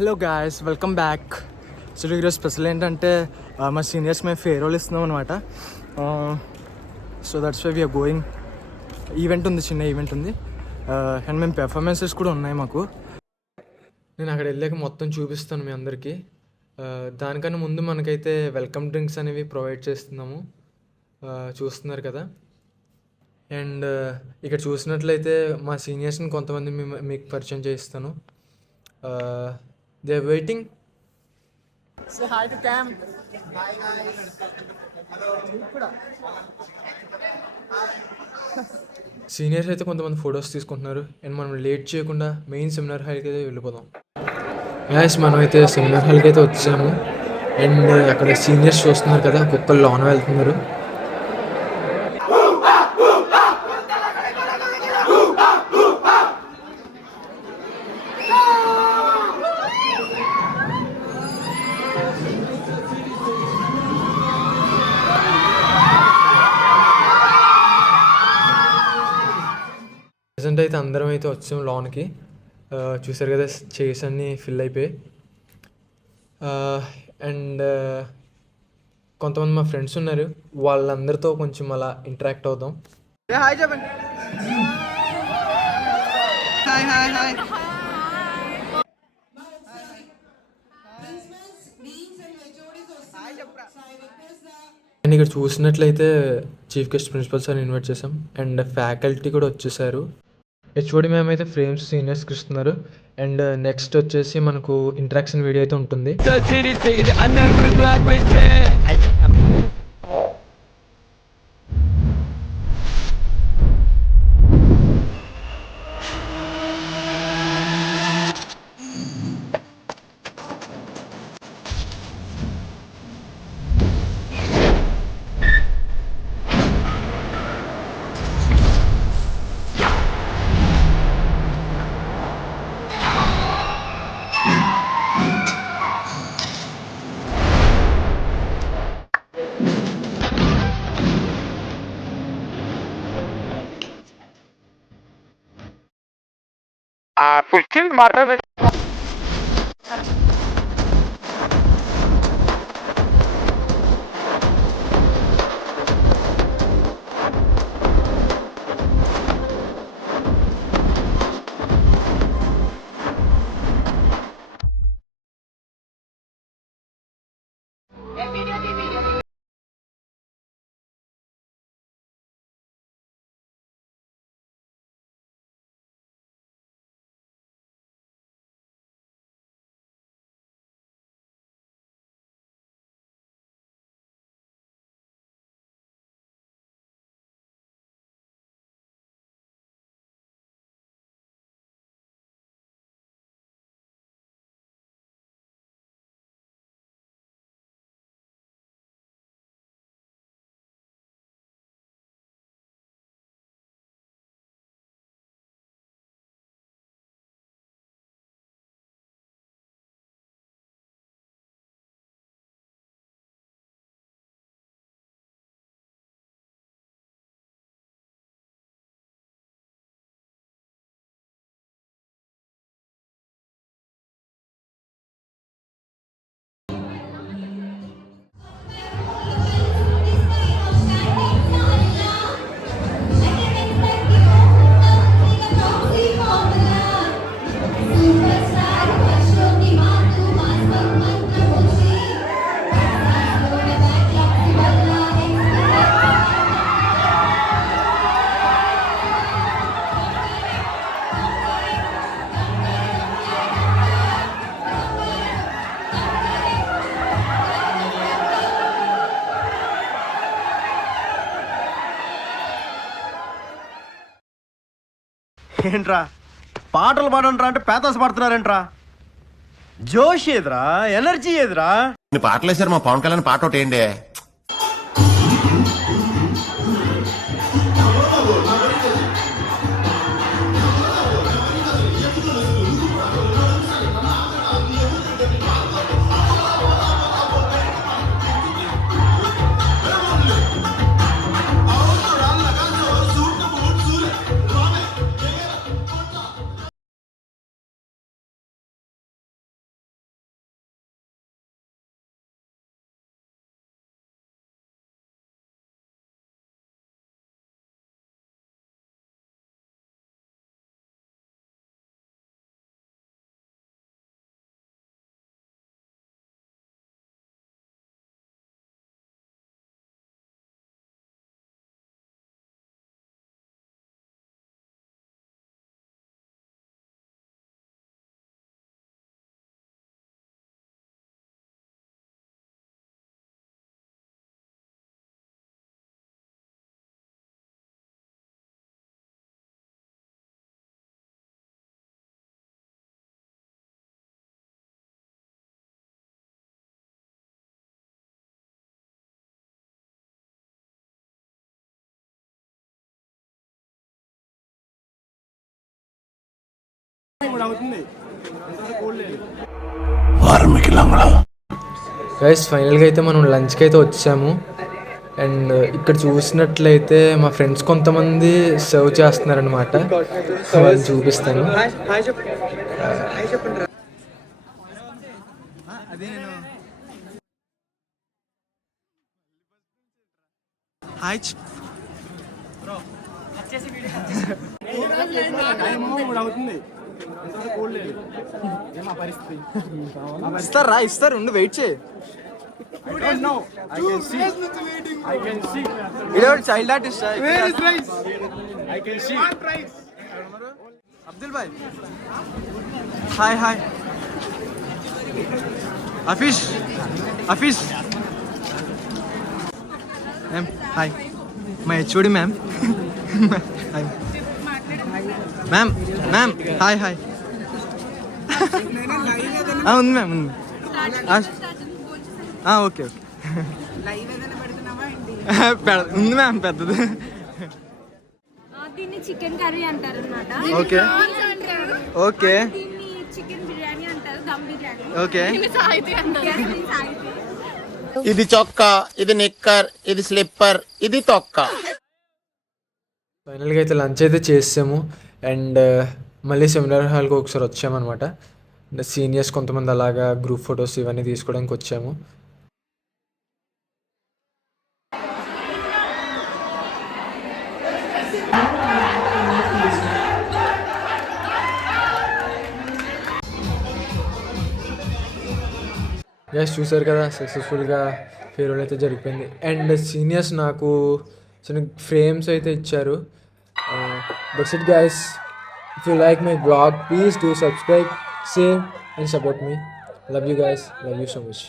Hello guys, welcome back. So ఈరోజు special ఏంటంటే మా సీనియర్స్ మేము ఫేర్వెల్ ఇస్తున్నాం అనమాట. So that's why we're going. Event ఉంది, చిన్న ఈవెంట్ ఉంది, అండ్ మేము పెర్ఫార్మెన్సెస్ కూడా ఉన్నాయి మాకు. నేను అక్కడ వెళ్ళాక మొత్తం చూపిస్తాను మీ అందరికీ. దానికన్నా ముందు మనకైతే వెల్కమ్ డ్రింక్స్ అనేవి ప్రొవైడ్ చేస్తున్నాము, చూస్తున్నారు కదా. అండ్ ఇక్కడ చూసినట్లయితే మా సీనియర్స్ని కొంతమంది మీకు పరిచయం చేయిస్తాను. They're waiting. Say hi to Cam. Hi guys. Seniors అయితే కొంతమంది ఫొటోస్ తీసుకుంటున్నారు. అండ్ మనం లేట్ చేయకుండా మెయిన్ సెమినార్ హాల్కి అయితే వెళ్ళిపోదాం. యాస్ మనమైతే సెమినార్ హాల్కి అయితే వచ్చాము. అండ్ అక్కడ సీనియర్స్ చూస్తున్నారు కదా, ఒక్కొక్కరు లోన వెళ్తున్నారు. ప్రజెంట్ అయితే అందరం అయితే వచ్చాం లోన్కి. చూసారు కదా, చైర్స్ అన్నీ ఫిల్ అయిపోయాయి. అండ్ కొంతమంది మా ఫ్రెండ్స్ ఉన్నారు, వాళ్ళందరితో కొంచెం అలా ఇంటరాక్ట్ అవుదాం. హాయ్ చెప్పండి. Hi hi hi. అండ్ ఇక్కడ చూసినట్లయితే chief guest principal sir invite చేసాం. అండ్ ఫ్యాకల్టీ కూడా వచ్చేసారు. హెచ్ఓడి మ్యామ్ అయితే ఫ్రేమ్స్ సీనియర్స్కి ఇస్తున్నారు. అండ్ నెక్స్ట్ వచ్చేసి మనకు ఇంటరాక్షన్ వీడియో అయితే ఉంటుంది. Fulfill matter. ఏంట్రా పాటలు పాడంట్రా అంటే పేతాస్ పాడుతున్నారేంట్రా? జోష్ ఏదిరా, ఎనర్జీ ఏదిరా? పాటలు వేసారు, మా పవన్ కళ్యాణ్ పాట ఒకటి ఏంటి గైస్ ఫైనల్గా అయితే మనం లంచ్కి అయితే వచ్చాము. అండ్ ఇక్కడ చూసినట్లయితే మా ఫ్రెండ్స్ కొంతమంది సర్వ్ చేస్తున్నారనమాట. వాళ్ళని చూపిస్తాను. ఇస్తారు ఉండి వెయిట్ చేయి. చైల్డ్ ఆర్టిస్ట్ అబ్దుల్ భాయ్. హాయ్ హాయ్ అఫీష్ ma'am. Hi my HOD ma'am. Hi ma'am. Hi ఉంది మ్యామ్ ఉంది. ఓకే ఉంది మ్యామ్ పెద్దది. దీన్ని చికెన్ కర్రీ అంటారు అన్నమాట. ఓకే చికెన్ బిర్యానీ అంటారు, దమ్ బిర్యానీ. ఓకే ఇది చొక్కా, ఇది నిక్కర్, ఇది స్లిప్పర్, ఇది తొక్క. ఫైనల్గా అయితే లంచ్ అయితే చేసాము. అండ్ మళ్ళీ సెమినార్ హాల్కి ఒకసారి వచ్చామన్నమాట. సీనియర్స్ కొంతమంది అలాగా గ్రూప్ ఫొటోస్ ఇవన్నీ తీసుకోవడానికి వచ్చాము. గైస్ చూసారు కదా, సక్సెస్ఫుల్గా ఫేర్వెల్ అయితే జరిగిపోయింది. అండ్ సీనియర్స్ నాకు చిన్న ఫ్రేమ్స్ అయితే ఇచ్చారు. That's it guys. If you like my blog, please do subscribe, share and support me. Love you guys. Love you so much.